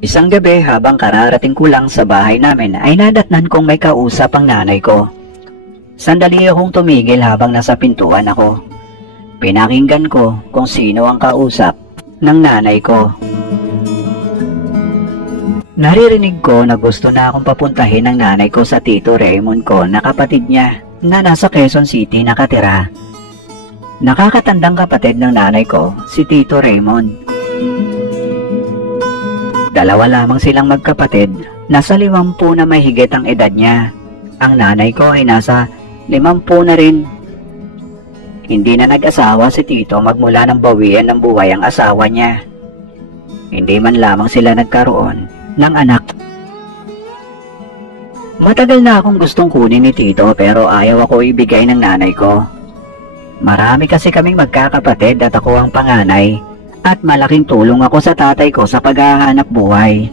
Isang gabi habang kararating ko lang sa bahay namin ay nadatnan kong may kausap ang nanay ko. Sandali akong tumigil habang nasa pintuan ako. Pinakinggan ko kung sino ang kausap ng nanay ko. Naririnig ko na gusto na akong papuntahin ng nanay ko sa Tito Raymond ko na kapatid niya na nasa Quezon City nakatira. Nakakatandang kapatid ng nanay ko, si Tito Raymond. Dalawa lamang silang magkapatid, nasa 50 na may higit ang edad niya. Ang nanay ko ay nasa 50 na rin. Hindi na nag-asawa si Tito magmula ng bawian ng buhay ang asawa niya. Hindi man lamang sila nagkaroon ng anak. Matagal na akong gustong kunin ni Tito pero ayaw ako ibigay ng nanay ko. Marami kasi kaming magkakapatid at ako ang panganay at malaking tulong ako sa tatay ko sa paghahanap buhay.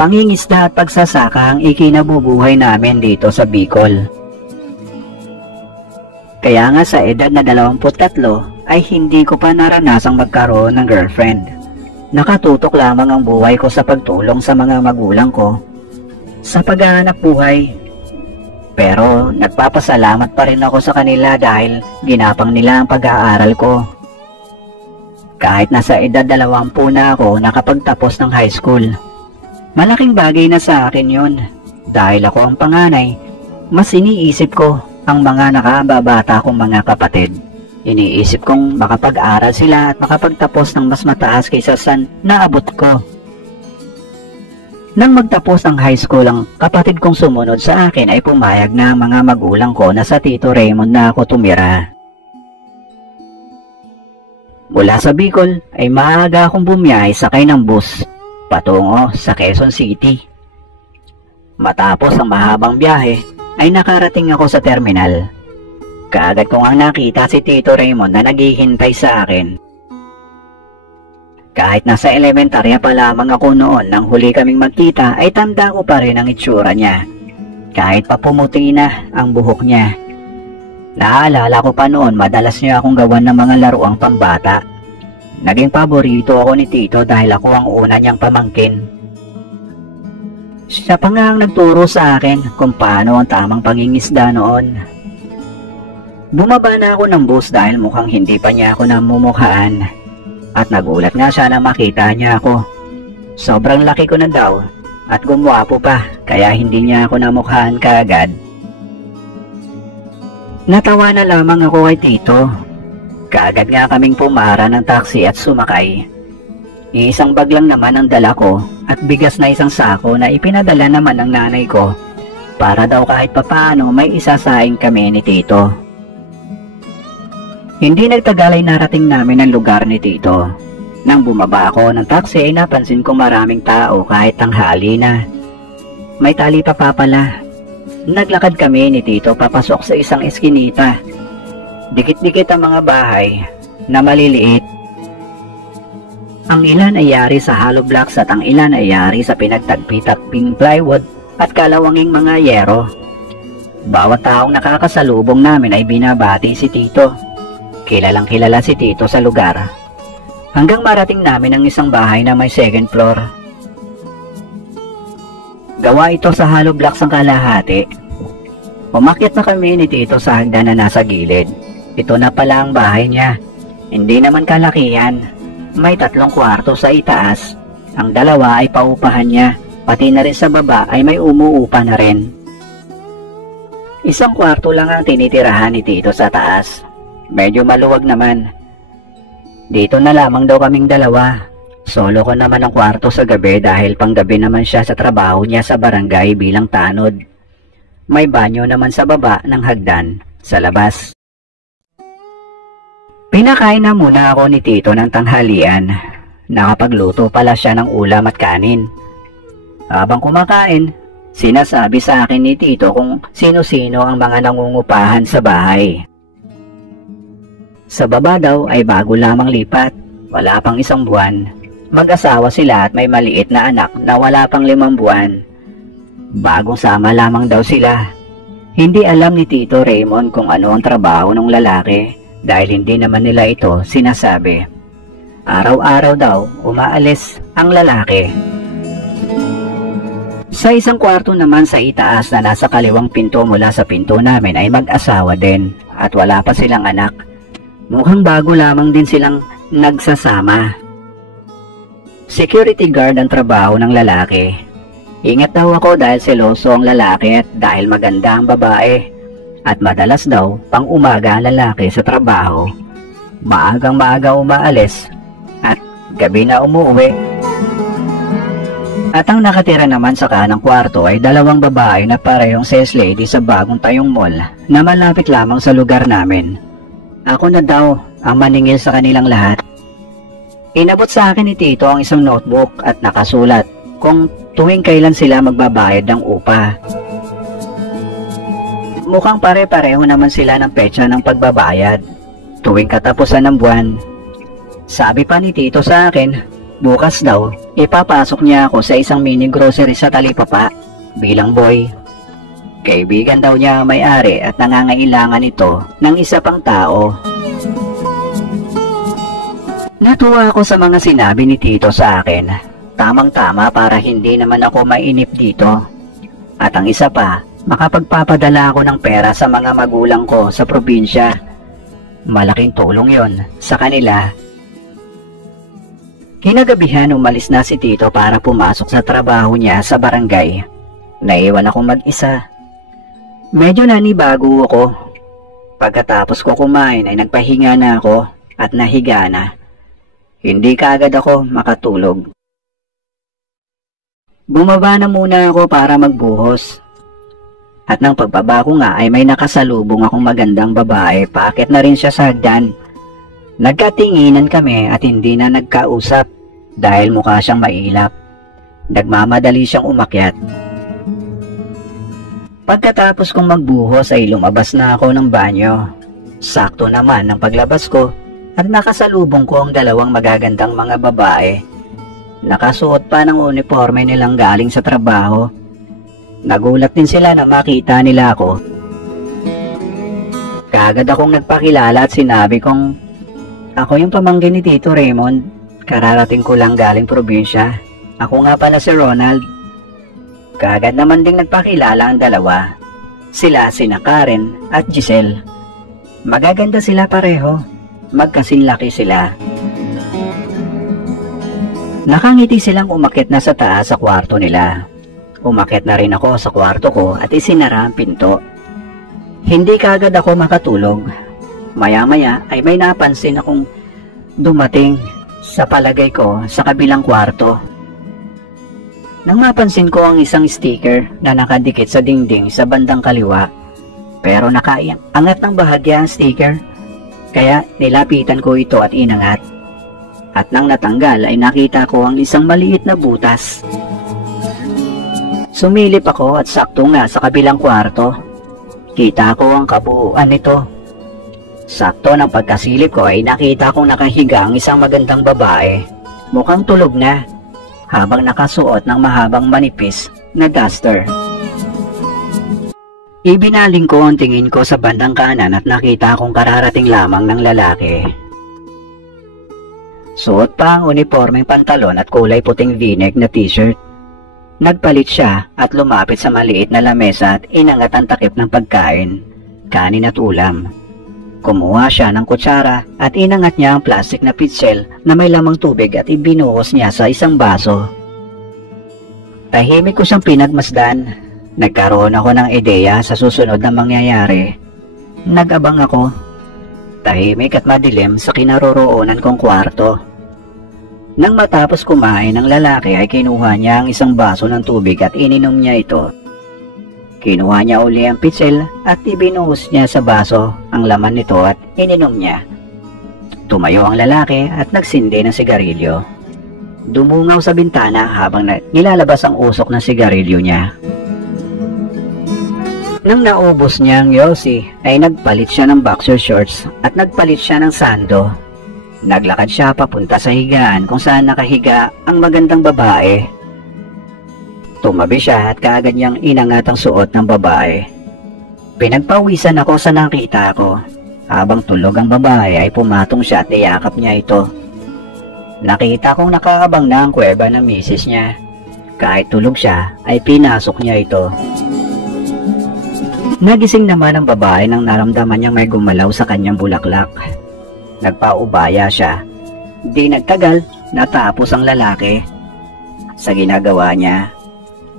Pangingisda at pagsasaka ang ikinabubuhay namin dito sa Bicol. Kaya nga sa edad na 23 ay hindi ko pa naranasang magkaroon ng girlfriend. Nakatutok lamang ang buhay ko sa pagtulong sa mga magulang ko sa paghahanap buhay. Pero nagpapasalamat pa rin ako sa kanila dahil ginapang nila ang pag-aaral ko. Kahit nasa edad 20 na ako nakapagtapos ng high school. Malaking bagay na sa akin yun. Dahil ako ang panganay, mas iniisip ko ang mga nakababata kong mga kapatid. Iniisip kong makapag-aral sila at makapagtapos ng mas mataas kaysa sa naabot ko. Nang magtapos ang high school, ang kapatid kong sumunod sa akin ay pumayag na mga magulang ko na sa Tito Raymond na ako tumira. Mula sa Bicol ay maaga akong bumiyahe sakay ng bus patungo sa Quezon City. Matapos ang mahabang biyahe ay nakarating ako sa terminal. Kaagad ko nga nakita si Tito Raymond na naghihintay sa akin. Kahit nasa elementarya pa lamang ako noon nang huli kaming magkita ay tanda ko pa rin ang itsura niya. Kahit pa pumuti na ang buhok niya. Naalala ko pa noon madalas niya akong gawan ng mga laruang pambata. Naging paborito ako ni Tito dahil ako ang una niyang pamangkin. Siya pa nga ang nagturo sa akin kung paano ang tamang pangingisda noon. Bumaba na ako ng bus dahil mukhang hindi pa niya ako namumukhaan. At nagulat nga siya na makita niya ako. Sobrang laki ko na daw at gumwapo pa kaya hindi niya ako namukhaan kaagad. Natawa na lamang ako kay Tito. Kaagad nga kaming pumara ng taxi at sumakay. Iisang bag lang naman ang dala ko at bigas na isang sako na ipinadala naman ng nanay ko para daw kahit papaano may isasaing kami ni Tito. Hindi nagtagal ay narating namin ang lugar ni Tito. Nang bumaba ako ng taxi ay napansin ko maraming tao kahit tanghali na. May tali pa pala. Naglakad kami ni Tito papasok sa isang eskinita. Dikit-dikit ang mga bahay na maliliit. Ang ilan ay yari sa hollow blocks at ang ilan ay yari sa pinagtagpi-tagping plywood at kalawanging mga yero. Bawat taong nakakasalubong namin ay binabati si Tito. Kilalang kilala si Tito sa lugar. Hanggang marating namin ang isang bahay na may second floor. Gawa ito sa hollow blocks ang kalahati. Umakyat na kami ni Tito sa hagdan na nasa gilid. Ito na pala ang bahay niya. Hindi naman kalakihan. May 3 kwarto sa itaas. Ang 2 ay paupahan niya. Pati na rin sa baba ay may umuupa na rin. Isang kwarto lang ang tinitirahan ni Tito sa taas. Medyo maluwag naman. Dito na lamang daw kaming 2. Solo ko naman ang kwarto sa gabi dahil panggabi naman siya sa trabaho niya sa barangay bilang tanod. May banyo naman sa baba ng hagdan sa labas. Pinakain na muna ako ni Tito ng tanghalian. Nakapagluto pala siya ng ulam at kanin. Habang kumakain, sinasabi sa akin ni Tito kung sino-sino ang mga nangungupahan sa bahay. Sa baba daw ay bago lamang lipat, wala pang 1 buwan. Mag-asawa sila at may maliit na anak na wala pang 5 buwan. Bagong sama lamang daw sila. Hindi alam ni Tito Raymond kung ano ang trabaho ng lalaki dahil hindi naman nila ito sinasabi. Araw-araw daw umaalis ang lalaki. Sa isang kwarto naman sa itaas na nasa kaliwang pinto mula sa pinto namin ay mag-asawa din at wala pa silang anak. Mukhang bago lamang din silang nagsasama. Security guard ang trabaho ng lalaki. Ingat daw ako dahil seloso ang lalaki at dahil maganda ang babae. At madalas daw pang umaga ang lalaki sa trabaho. Maagang maaga umaalis at gabi na umuwi. At ang nakatira naman sa kanang kwarto ay dalawang babae na parehong sales lady sa bagong tayong mall na malapit lamang sa lugar namin. Ako na daw ang maningil sa kanilang lahat. Inabot sa akin ni Tito ang isang notebook at nakasulat kung tuwing kailan sila magbabayad ng upa. Mukhang pare-pareho naman sila ng petsa ng pagbabayad, tuwing katapusan ng buwan. Sabi pa ni Tito sa akin, bukas daw, ipapasok niya ako sa isang mini grocery sa Talipapa bilang boy. Kaibigan daw niya ang may-ari at nangangailangan ito ng isa pang tao. Natuwa ako sa mga sinabi ni Tito sa akin. Tamang-tama para hindi naman ako mainip dito. At ang isa pa, makapagpapadala ako ng pera sa mga magulang ko sa probinsya. Malaking tulong yon sa kanila. Kinagabihan umalis na si Tito para pumasok sa trabaho niya sa barangay. Naiwan akong mag-isa. Medyo nanibago ako. Pagkatapos ko kumain ay nagpahinga na ako at nahiga na. Hindi kaagad ako makatulog. Bumaba na muna ako para magbuhos. At nang pagbaba ko nga ay may nakasalubong akong magandang babae. Paakit na rin siya sa hagdan. Nagkatinginan kami at hindi na nagkausap dahil mukha siyang mailap. Nagmamadali siyang umakyat. Pagkatapos kong magbuhos ay lumabas na ako ng banyo. Sakto naman ang paglabas ko at nakasalubong ko ang dalawang magagandang mga babae. Nakasuot pa ng uniforme nilang galing sa trabaho. Nagulat din sila na makita nila ako. Kaagad akong nagpakilala at sinabi kong ako yung pamangkin ni Tito Raymond. Kararating ko lang galing probinsya. Ako nga pala si Ronald. Kaagad naman ding nagpakilala ang dalawa. Sila sina Karen at Giselle. Magaganda sila pareho. Magkasinlaki sila. Nakangiti silang umakyat na sa taas sa kwarto nila. Umakyat na rin ako sa kwarto ko at isinara ang pinto. Hindi kaagad ako makatulog. Maya-maya ay may napansin akong dumating sa palagay ko sa kabilang kwarto. Nang mapansin ko ang isang sticker na nakadikit sa dingding sa bandang kaliwa. Pero nakaangat ng bahagya ang sticker. Kaya nilapitan ko ito at inangat. At nang natanggal ay nakita ko ang isang maliit na butas. Sumilip ako at sakto nga sa kabilang kwarto. Kita ko ang kabuuan nito. Sakto ng pagkasilip ko ay nakita kong nakahiga ang isang magandang babae. Mukhang tulog na, habang nakasuot ng mahabang manipis na duster. Ibinaling ko ang tingin ko sa bandang kanan at nakita kong kararating lamang ng lalaki. Suot pa ang uniformeng pantalon at kulay puting v-neck na t-shirt. Nagpalit siya at lumapit sa maliit na lamesa at inangat ang takip ng pagkain, kanin at ulam. Kumuha siya ng kutsara at inangat niya ang plastic na pitsil na may lamang tubig at ibinuhos niya sa isang baso. Tahimik ko siyang pinagmasdan. Nagkaroon ako ng ideya sa susunod na mangyayari. Nag-abang ako. Tahimik at madilim sa kinaroroonan kong kwarto. Nang matapos kumain ng lalaki ay kinuha niya ang isang baso ng tubig at ininom niya ito. Kinuha niya uli ang pitsil at ibinuhos niya sa baso ang laman nito at ininom niya. Tumayo ang lalaki at nagsindi ng sigarilyo. Dumungaw sa bintana habang nilalabas ang usok ng sigarilyo niya. Nang naubos niya ang yosi, ay nagpalit siya ng boxer shorts at nagpalit siya ng sando. Naglakad siya papunta sa higaan kung saan nakahiga ang magandang babae. Tumabi siya at kaagad niyang inangat ang suot ng babae. Pinagpawisan ako sa nakita ko. Habang tulog ang babae ay pumatong siya at niyakap niya ito. Nakita kong nakaabang na ang kuweba ng misis niya. Kahit tulog siya, ay pinasok niya ito. Nagising naman ang babae nang naramdaman niyang may gumalaw sa kanyang bulaklak. Nagpaubaya siya. Di nagtagal, natapos ang lalaki. Sa ginagawa niya,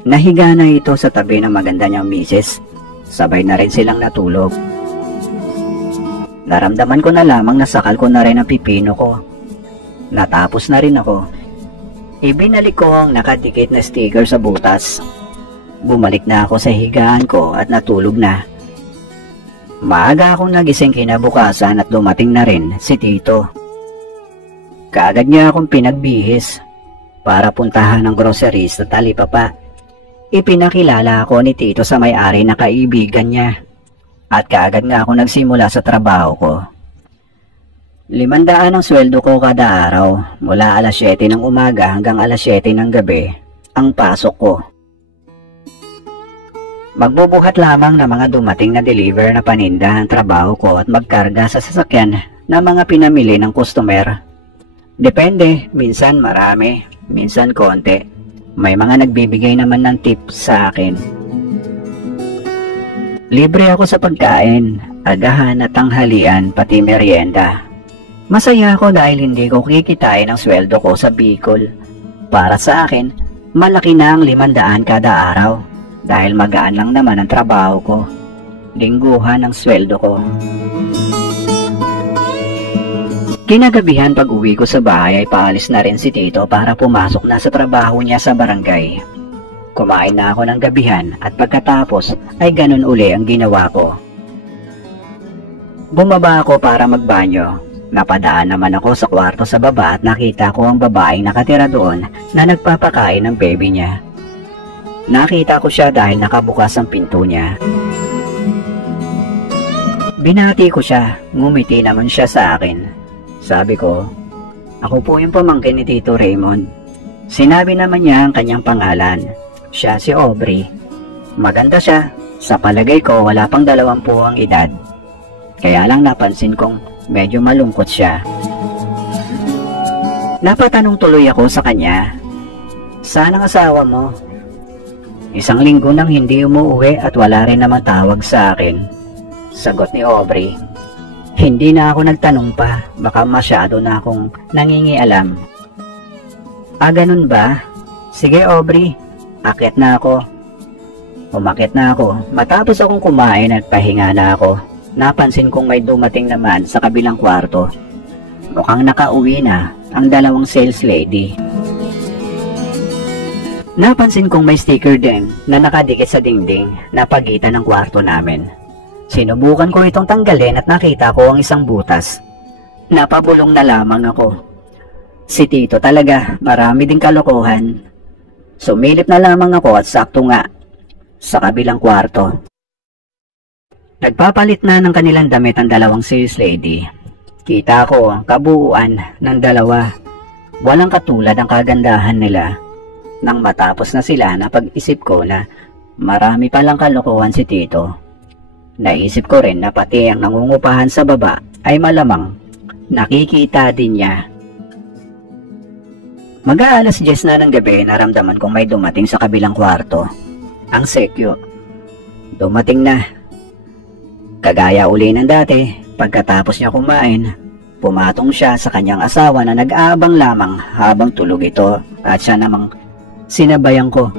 nahiga na ito sa tabi ng maganda niyang misis. Sabay na rin silang natulog. Naramdaman ko na lamang na sakal ko na rin ang pipino ko. Natapos na rin ako. Ibinalik ko ang nakadikit na sticker sa butas. Bumalik na ako sa higaan ko at natulog na. Maaga akong nagising kinabukasan at dumating na rin si Tito. Kaagad niya akong pinagbihis para puntahan ng groceries sa talipapa. Ipinakilala ako ni Tito sa may-ari na kaibigan niya. At kaagad nga ako nagsimula sa trabaho ko. 500 ang sweldo ko kada araw mula alas 7 ng umaga hanggang alas 7 ng gabi ang pasok ko. Magbubuhat lamang ng mga dumating na deliver na paninda ang trabaho ko at magkarga sa sasakyan ng mga pinamili ng customer. Depende, minsan marami, minsan konti. May mga nagbibigay naman ng tip sa akin. Libre ako sa pagkain, agahan at tanghalian pati merienda. Masaya ako dahil hindi ko kikitain ang sweldo ko sa Bicol. Para sa akin, malaki na ang 500 kada araw. Dahil magaan lang naman ang trabaho ko. Lingguhan ang sweldo ko. Kinagabihan pag uwi ko sa bahay ay paalis na rin si Tito para pumasok na sa trabaho niya sa barangay. Kumain na ako ng gabihan at pagkatapos ay ganun uli ang ginawa ko. Bumaba ako para magbanyo. Napadaan naman ako sa kwarto sa baba at nakita ko ang babaeng nakatira doon na nagpapakain ng baby niya. Nakita ko siya dahil nakabukas ang pinto niya. Binati ko siya, ngumiti naman siya sa akin. Sabi ko, ako po yung pamangkin ni Tito Raymond. Sinabi naman niya ang kanyang pangalan. Siya si Aubrey. Maganda siya. Sa palagay ko wala pang 20 ang edad. Kaya lang napansin kong medyo malungkot siya. Napatanong tuloy ako sa kanya. Saan ang asawa mo? 1 linggo nang hindi umuwi at wala rin naman tawag sa akin. Sagot ni Aubrey. Hindi na ako nagtanong pa, baka masyado na akong nangingialam. Ganun ba? Sige Aubrey, akit na ako. Umakit na ako, matapos akong kumain at pahinga na ako. Napansin kong may dumating naman sa kabilang kwarto. Mukhang nakauwi na ang 2 sales lady. Napansin kong may sticker din na nakadikit sa dingding na pagitan ng kwarto namin. Sinubukan ko itong tanggalin at nakita ko ang isang butas. Napabulong na lamang ako. Si Tito talaga, marami ding kalokohan. Sumilip na lamang ako at sakto nga sa kabilang kwarto. Nagpapalit na ng kanilang damit ang 2 sales lady. Kita ko ang kabuuan ng 2. Walang katulad ang kagandahan nila. Nang matapos na sila, napag-isip ko na marami palang kalokohan si Tito. Naisip ko rin na pati ang nangungupahan sa baba ay malamang nakikita din niya. Mag-aalas 10 na ng gabi, naramdaman kong may dumating sa kabilang kwarto. Ang sekyo. Dumating na. Kagaya uli ng dati, pagkatapos niya kumain, pumatong siya sa kanyang asawa na nag-aabang lamang habang tulog ito at siya namang sinabayan ko.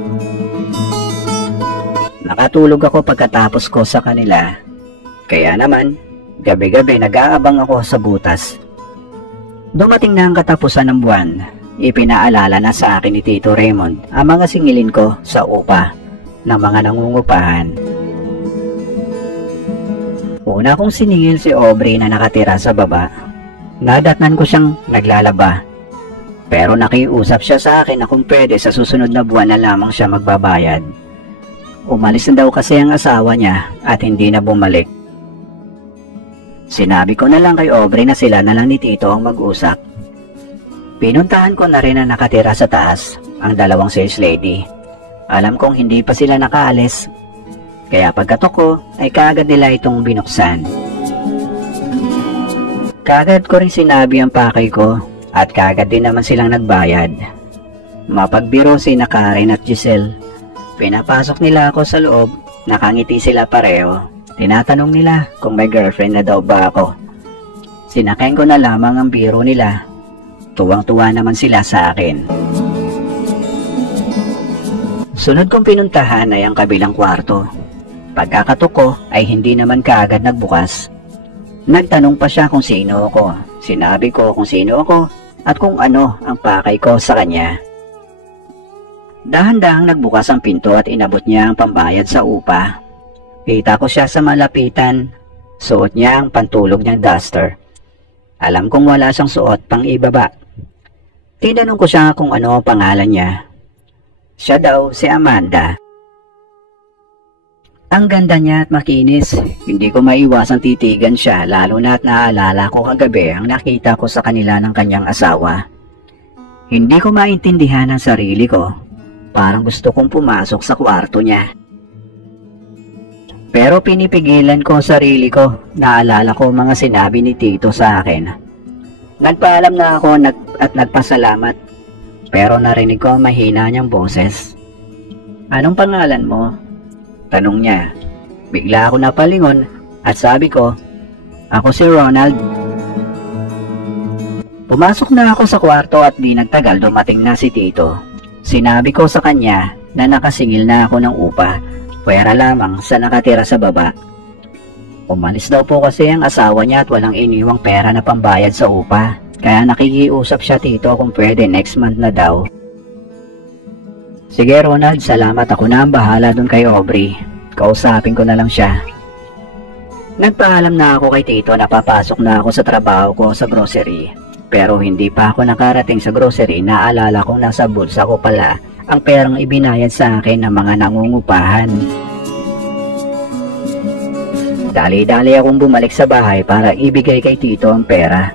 Nakatulog ako pagkatapos ko sa kanila. Kaya naman, gabi-gabi nag-aabang ako sa butas. Dumating na ang katapusan ng buwan. Ipinaalala na sa akin ni Tito Raymond ang mga singilin ko sa upa ng mga nangungupahan. Una kong siningil si Aubrey na nakatira sa baba. Nadatnan ko siyang naglalaba. Pero nakiusap siya sa akin na kung pwede sa susunod na buwan na lamang siya magbabayad. Umalis na daw kasi ang asawa niya at hindi na bumalik. Sinabi ko na lang kay Aubrey na sila na lang ni Tito ang mag-usap. Pinuntahan ko na rin na nakatira sa taas ang 2 sales lady. Alam kong hindi pa sila nakaalis, kaya pagkatok ko ay kaagad nila itong binuksan. Kaagad ko rin sinabi ang pakay ko at kaagad din naman silang nagbayad. Mapagbiro si na Karen at Giselle. Pinapasok nila ako sa loob, nakangiti sila pareho. Tinatanong nila kung may girlfriend na daw ba ako. Sinakain ko na lamang ang biro nila. Tuwang-tuwa naman sila sa akin. Sunod kong pinuntahan ay ang kabilang kwarto. Pagkakatok ko ay hindi naman kaagad nagbukas. Nagtanong pa siya kung sino ako. Sinabi ko kung sino ako at kung ano ang pakay ko sa kanya. Dahan-dahang nagbukas ang pinto at inabot niya ang pambayad sa upa. Kita ko siya sa malapitan. Suot niya ang pantulog niyang duster. Alam kong wala siyang suot pang ibaba. Tinanong ko siya kung ano ang pangalan niya. Siya daw si Amanda. Ang ganda niya at makinis. Hindi ko maiwasang titigan siya lalo na at naaalala ko kagabi ang nakita ko sa kanila ng kanyang asawa. Hindi ko maintindihan ang sarili ko. Parang gusto kong pumasok sa kwarto niya. Pero pinipigilan ko ang sarili ko. Naalala ko mga sinabi ni Tito sa akin. Nagpaalam na ako at nagpasalamat. Pero narinig ko ang mahina niyang boses. Anong pangalan mo? Tanong niya. Bigla ako napalingon at sabi ko, ako si Ronald. Pumasok na ako sa kwarto at di nagtagal dumating na si Tito. Sinabi ko sa kanya na nakasingil na ako ng upa. Pwera lamang sa nakatira sa baba. Umalis daw po kasi ang asawa niya at walang iniwang pera na pambayad sa upa. Kaya nakikiusap siya Tito kung pwede next month na daw. Sige Ronald, salamat, ako na ang bahala dun kay Aubrey. Kausapin ko na lang siya. Nagpaalam na ako kay Tito na papasok na ako sa trabaho ko sa grocery. Pero hindi pa ako nakarating sa grocery, naalala kong nasa bulsa ko pala ang perang ibinayad sa akin ng mga nangungupahan. Dali-dali akong bumalik sa bahay para ibigay kay Tito ang pera.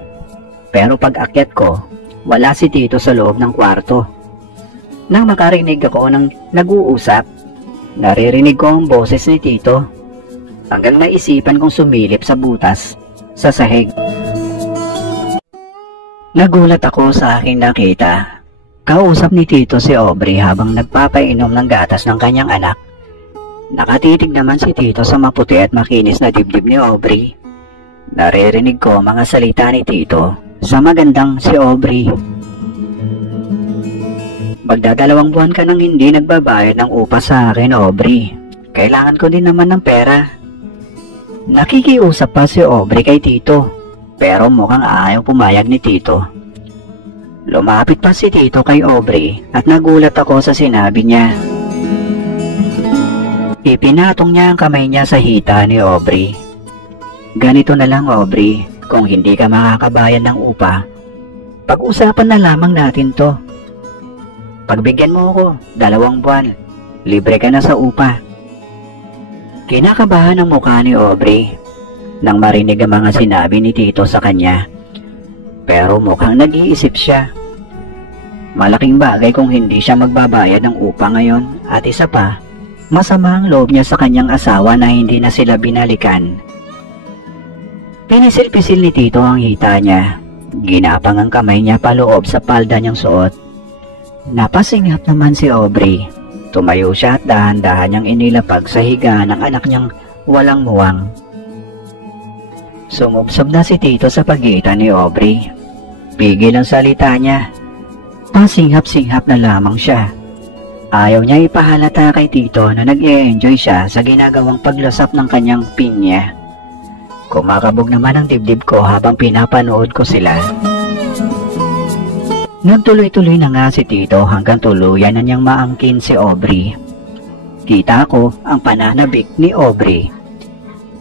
Pero pag akyat ko, wala si Tito sa loob ng kwarto. Nang makarinig ako ng nag-uusap, naririnig ko ang boses ni Tito. Hanggang naisipan kong sumilip sa butas, sa sahig. Nagulat ako sa aking nakita. Kausap ni Tito si Aubrey habang nagpapainom ng gatas ng kanyang anak. Nakatitig naman si Tito sa maputi at makinis na dibdib ni Aubrey. Naririnig ko mga salita ni Tito sa magandang si Aubrey. Magdadalawang buwan ka nang hindi nagbabayad ng upa sa akin, Aubrey. Kailangan ko din naman ng pera. Nakikiusap pa si Aubrey kay Tito, pero mukhang ayaw pumayag ni Tito. Lumapit pa si Tito kay Aubrey at nagulat ako sa sinabi niya. Ipinatong niya ang kamay niya sa hita ni Aubrey. Ganito na lang Aubrey, kung hindi ka makakabayad ng upa, pag-usapan na lamang natin to. Pagbigyan mo ako, 2 buwan, libre ka na sa upa. Kinakabahan ang mukha ni Aubrey nang marinig ang mga sinabi ni Tito sa kanya. Pero mukhang nag-iisip siya. Malaking bagay kung hindi siya magbabayad ng upa ngayon at isa pa, masama ang loob niya sa kanyang asawa na hindi na sila binalikan. Pinisil-pisil ni Tito ang hita niya. Ginapang ang kamay niya paloob sa palda niyang suot. Napasinghap naman si Aubrey. Tumayo siya at dahan-dahan niyang inilapag sa higa ng anak niyang walang muwang. Sumubsob na si Tito sa pagitan ni Aubrey. Pigil ang salita niya. Pasinghap-singhap na lamang siya. Ayaw niya ipahalata kay Tito na nag-e-enjoy siya sa ginagawang paglasap ng kanyang pinya. Kumakabog naman ang dibdib ko habang pinapanood ko sila. Nagtuloy-tuloy na nga si Tito hanggang tuluyan na niyang maangkin si Aubrey. Kita ko ang pananabik ni Aubrey.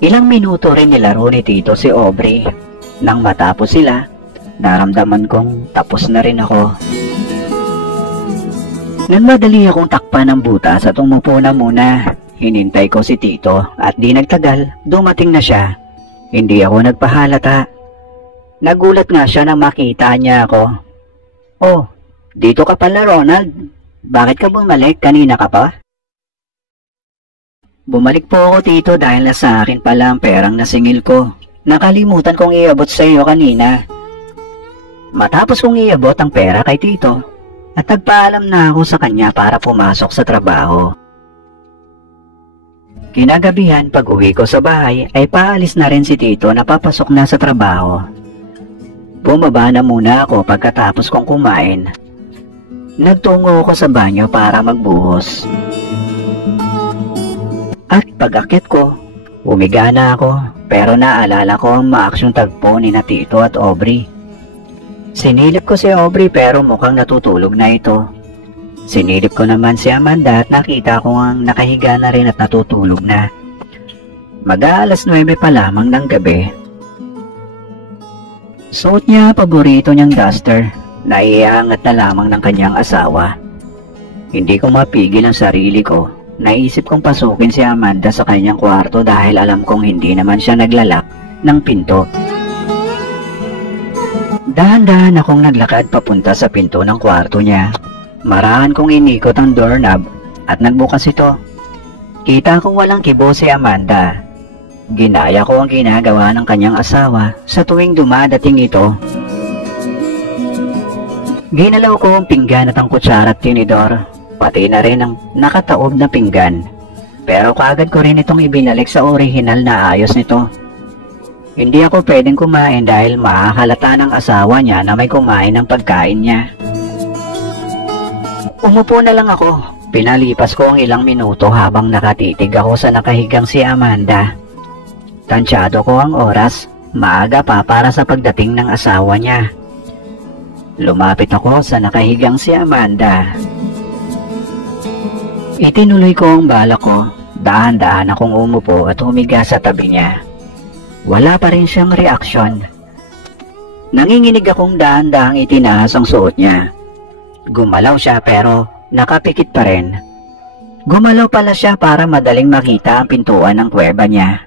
Ilang minuto rin nilaro ni Tito si Aubrey. Nang matapos sila, naramdaman kong tapos na rin ako. Nagmadali akong takpan ng butas at umupo na muna. Hinintay ko si Tito at di nagtagal, dumating na siya. Hindi ako nagpahalata. Nagulat nga siya nang makita niya ako. Oh, dito ka pala Ronald. Bakit ka bumalik? Kanina ka pa? Bumalik po ako Tito dahil nasa akin pala ang perang nasingil ko. Nakalimutan kong iabot sa iyo kanina. Matapos kong iabot ang pera kay Tito, at nagpaalam na ako sa kanya para pumasok sa trabaho. Kinagabihan pag uwi ko sa bahay ay paalis na rin si Tito na papasok na sa trabaho. Bumaba na muna ako pagkatapos kong kumain. Nagtungo ako sa banyo para magbuhos. At pag-akit ko, humiga na ako pero naalala ko ang maaksyong tagpo ni na Tito at Aubrey. Sinilip ko si Aubrey pero mukhang natutulog na ito. Sinilip ko naman si Amanda at nakita ko ang nakahiga na rin at natutulog na. Mag-aalas 9 pa lamang ng gabi. Suot niya paborito niyang duster na iangat na lamang ng kanyang asawa. Hindi ko mapigil ang sarili ko. Naisip kong pasukin si Amanda sa kanyang kwarto dahil alam kong hindi naman siya naglalak ng pinto. Dahan-dahan akong naglakad papunta sa pinto ng kwarto niya. Marahan kong inikot ang doorknob at nagbukas ito. Kita kong walang kibo si Amanda. Ginaya ko ang ginagawa ng kanyang asawa sa tuwing dumadating ito. Ginalaw ko ang pinggan at ang kutsara at tinidor, pati na rin ang nakataob na pinggan. Pero kaagad ko rin itong ibinalik sa orihinal na ayos nito. Hindi ako pwedeng kumain dahil makakalata ng asawa niya na may kumain ng pagkain niya. Umupo na lang ako. Pinalipas ko ang ilang minuto habang nakatitig ako sa nakahigang si Amanda. Tansyado ko ang oras, maaga pa para sa pagdating ng asawa niya. Lumapit ako sa nakahigang si Amanda. Itinuloy ko ang balak ko. Dahan-dahan akong umupo at humiga sa tabi niya. Wala pa rin siyang reaksyon. Nanginginig akong dahan-dahang itinaas ang suot niya. Gumalaw siya pero nakapikit pa rin. Gumalaw pala siya para madaling makita ang pintuan ng kuweba niya.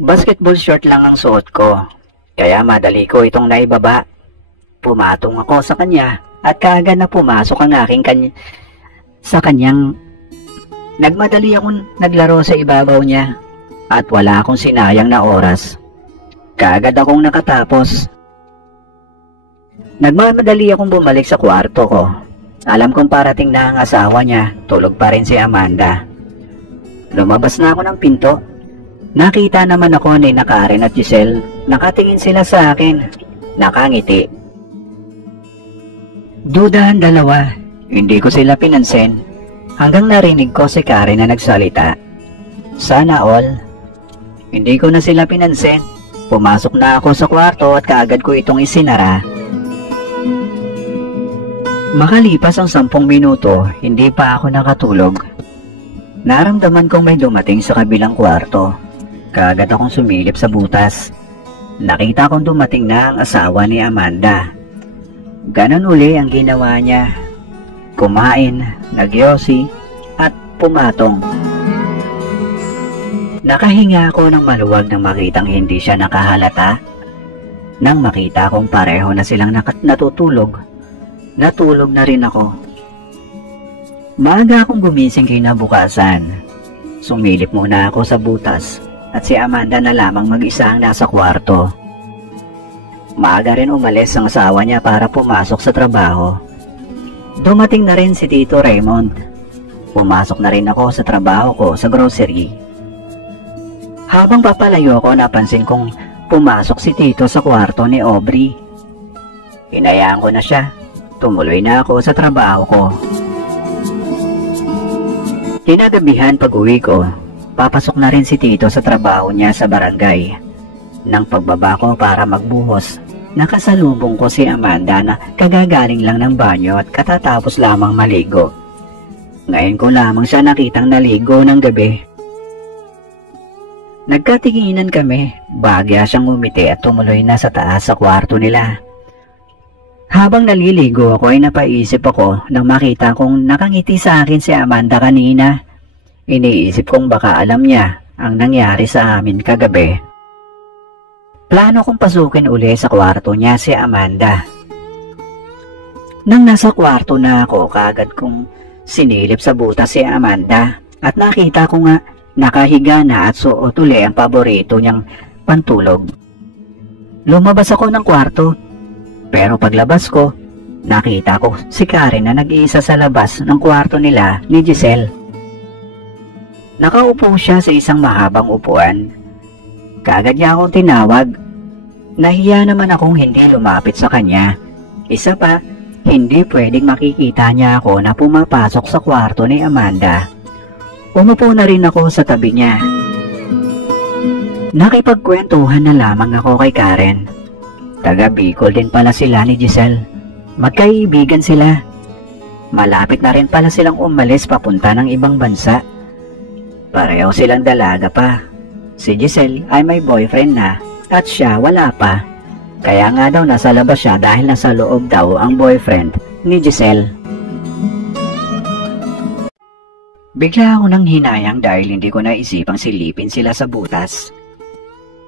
Basketball short lang ang suot ko, kaya madali ko itong naibaba. Pumatong ako sa kanya at kaagad na pumasok ang sa kanyang. Nagmadali akong naglaro sa ibabaw niya at wala akong sinayang na oras. Kaagad akong nakatapos. Nagmamadali akong bumalik sa kwarto ko. Alam kong parating na ang asawa niya, tulog pa rin si Amanda. Lumabas na ako ng pinto. Nakita naman ako ni Karen at Giselle. Nakatingin sila sa akin. Nakangiti. Dudahan dalawa. Hindi ko sila pinansin. Hanggang narinig ko si Karen na nagsalita. Sana all. Hindi ko na sila pinansin. Pumasok na ako sa kwarto at kaagad ko itong isinara. Makalipas ang 10 minuto, hindi pa ako nakatulog. Naramdaman kong may dumating sa kabilang kwarto. Kaagad akong sumilip sa butas. Nakita kong dumating na ang asawa ni Amanda. Ganon uli ang ginawa niya. Kumain, nagyosi, at pumatong. Nakahinga ako ng maluwag nang makitang hindi siya nakahalata. Nang makita kong pareho na silang natutulog, natulog na rin ako. Maaga akong gumising kinabukasan. Sumilip muna ako sa butas at si Amanda na lamang mag-isa ang nasa kwarto. Maaga rin umalis ang asawa niya para pumasok sa trabaho. Dumating na rin si Tito Raymond. Pumasok na rin ako sa trabaho ko sa grocery. Habang papalayo ako, napansin kong pumasok si Tito sa kwarto ni Aubrey. Hinayaan ko na siya. Tumuloy na ako sa trabaho ko. Kinagabihan pag-uwi ko, papasok na rin si Tito sa trabaho niya sa barangay. Nang pagbaba ko para magbuhos, nakasalubong ko si Amanda na kagagaling lang ng banyo at katatapos lamang maligo. Ngayon ko lamang siya nakitang naligo ng gabi. Nagkatinginan kami, bagya siyang umiti at tumuloy na sa taas sa kwarto nila. Habang naliligo ako ay napaisip ako nang makita kong nakangiti sa akin si Amanda kanina. Iniisip kong baka alam niya ang nangyari sa amin kagabi. Plano kong pasukin uli sa kwarto niya si Amanda. Nang nasa kwarto na ako, kaagad kong sinilip sa butas si Amanda at nakita ko nga nakahiga na at suot uli ang paborito niyang pantulog. Lumabas ako ng kwarto, pero paglabas ko, Nakita ko si Karen na nag-iisa sa labas ng kwarto nila ni Giselle. Nakaupo siya sa isang mahabang upuan. Kaagad niya akong tinawag. Nahiya naman akong hindi lumapit sa kanya. Isa pa, hindi pwedeng makikita niya ako na pumapasok sa kwarto ni Amanda. Umupo na rin ako sa tabi niya. Nakipagkwentuhan na lamang ako kay Karen. Taga Bicol din pala sila ni Giselle. Magkaibigan sila. Malapit na rin pala silang umalis papunta ng ibang bansa. Pareho silang dalaga pa. Si Giselle ay may boyfriend na at siya wala pa. Kaya nga daw nasa labas siya dahil nasa loob daw ang boyfriend ni Giselle. Bigla ako nang hinayang dahil hindi ko naisipang silipin sila sa butas.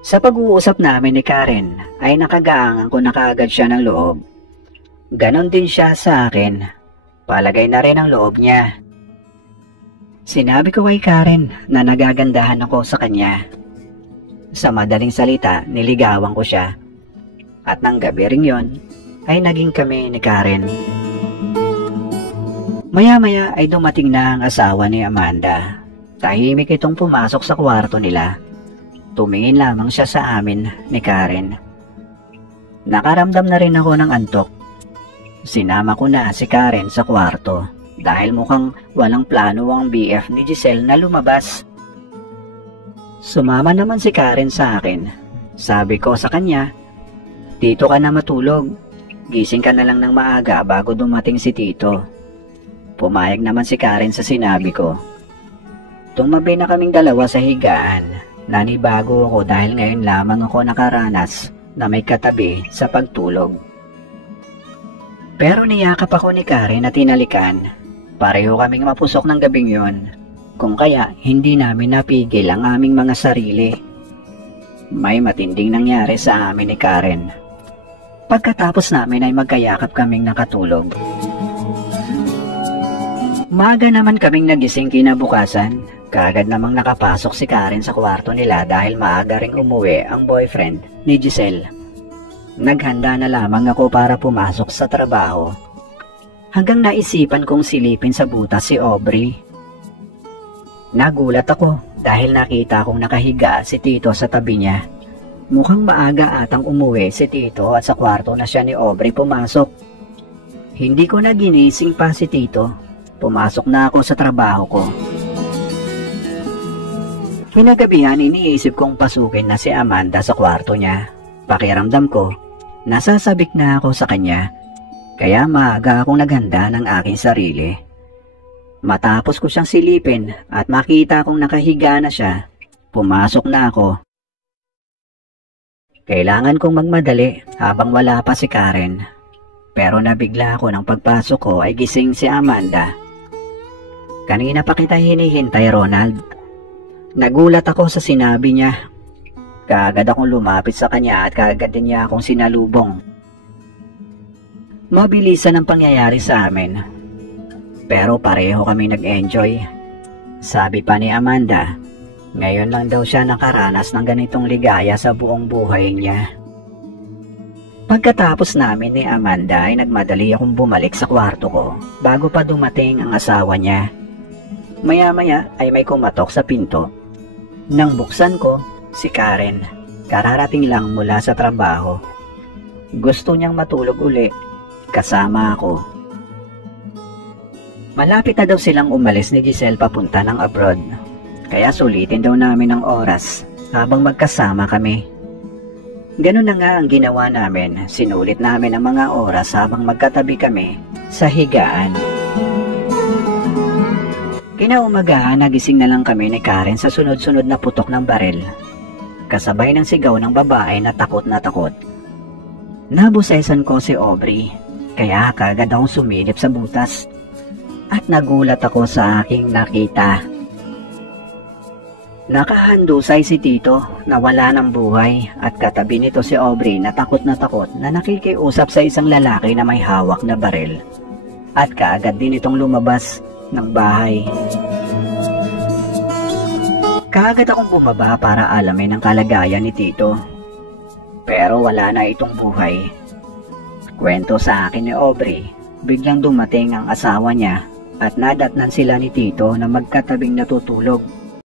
Sa pag-uusap namin ni Karen ay nakagaangan ko na kaagad siya ng loob. Ganon din siya sa akin. Palagay na rin ang loob niya. Sinabi ko kay Karen na nagagandahan ako sa kanya. Sa madaling salita, niligawan ko siya. At nang gabi ring yon, ay naging kami ni Karen. Maya-maya ay dumating na ang asawa ni Amanda. Tahimik itong pumasok sa kwarto nila. Tumingin lamang siya sa amin ni Karen. Nakaramdam na rin ako ng antok. Sinama ko na si Karen sa kwarto dahil mukhang walang plano ang BF ni Giselle na lumabas. Sumama naman si Karen sa akin. Sabi ko sa kanya, "Dito ka na matulog. Gising ka na lang ng maaga bago dumating si Tito." Pumayag naman si Karen sa sinabi ko. Tumabi na kaming dalawa sa higaan. Nanibago ako dahil ngayon lamang ako nakaranas na may katabi sa pagtulog. Pero niyakap ako ni Karen at tinalikan. Pareho kaming mapusok ng gabing yon. Kung kaya hindi namin napigil ang aming mga sarili. May matinding nangyari sa amin ni Karen. Pagkatapos namin ay magkayakap kaming nakatulog. Maaga naman kaming nagising kinabukasan. Kaagad namang nakapasok si Karen sa kwarto nila dahil maaga ring umuwi ang boyfriend ni Giselle. Naghanda na lamang ako para pumasok sa trabaho. Hanggang naisipan kong silipin sa butas si Aubrey. Nagulat ako dahil nakita kong nakahiga si Tito sa tabi niya. Mukhang maaga atang umuwi si Tito at sa kwarto na siya ni Aubrey pumasok. Hindi ko na ginising pa si Tito. Pumasok na ako sa trabaho ko. Kinagabihan iniisip kong pasukin na si Amanda sa kwarto niya. Pakiramdam ko, nasasabik na ako sa kanya. Kaya maaga akong naghanda ng aking sarili. Matapos ko siyang silipin at makita kong nakahiga na siya, pumasok na ako. Kailangan kong magmadali habang wala pa si Karen. Pero nabigla ako ng pagpasok ko ay gising si Amanda. Kanina pa kita hinihintay, Ronald. Nagulat ako sa sinabi niya. Kaagad akong lumapit sa kanya at kaagad din niya akong sinalubong. Mabilisan ang pangyayari sa amin. Pero pareho kami nag-enjoy. Sabi pa ni Amanda, ngayon lang daw siya nakaranas ng ganitong ligaya sa buong buhay niya. Pagkatapos namin ni Amanda ay nagmadali akong bumalik sa kwarto ko bago pa dumating ang asawa niya. Maya-maya ay may kumatok sa pinto. Nang buksan ko, si Karen, kararating lang mula sa trabaho. Gusto niyang matulog uli, kasama ako. Malapit na daw silang umalis ni Giselle papunta ng abroad. Kaya sulitin daw namin ang oras habang magkasama kami. Ganun na nga ang ginawa namin. Sinulit namin ang mga oras habang magkatabi kami sa higaan. Kinaumagahan nagising na lang kami ni Karen sa sunod-sunod na putok ng baril. Kasabay ng sigaw ng babae na takot na takot. Nabusesan ko si Aubrey, kaya kagad akong sumilip sa butas. At nagulat ako sa aking nakita. Nakahandusay si Tito na wala ng buhay at katabi nito si Aubrey na takot na nakikiusap sa isang lalaki na may hawak na baril. At kaagad din itong lumabas ng bahay. Kaagad akong bumaba para alamin ang kalagayan ni Tito. Pero wala na itong buhay. Kwento sa akin ni Aubrey, biglang dumating ang asawa niya at nadatnan sila ni Tito na magkatabing natutulog.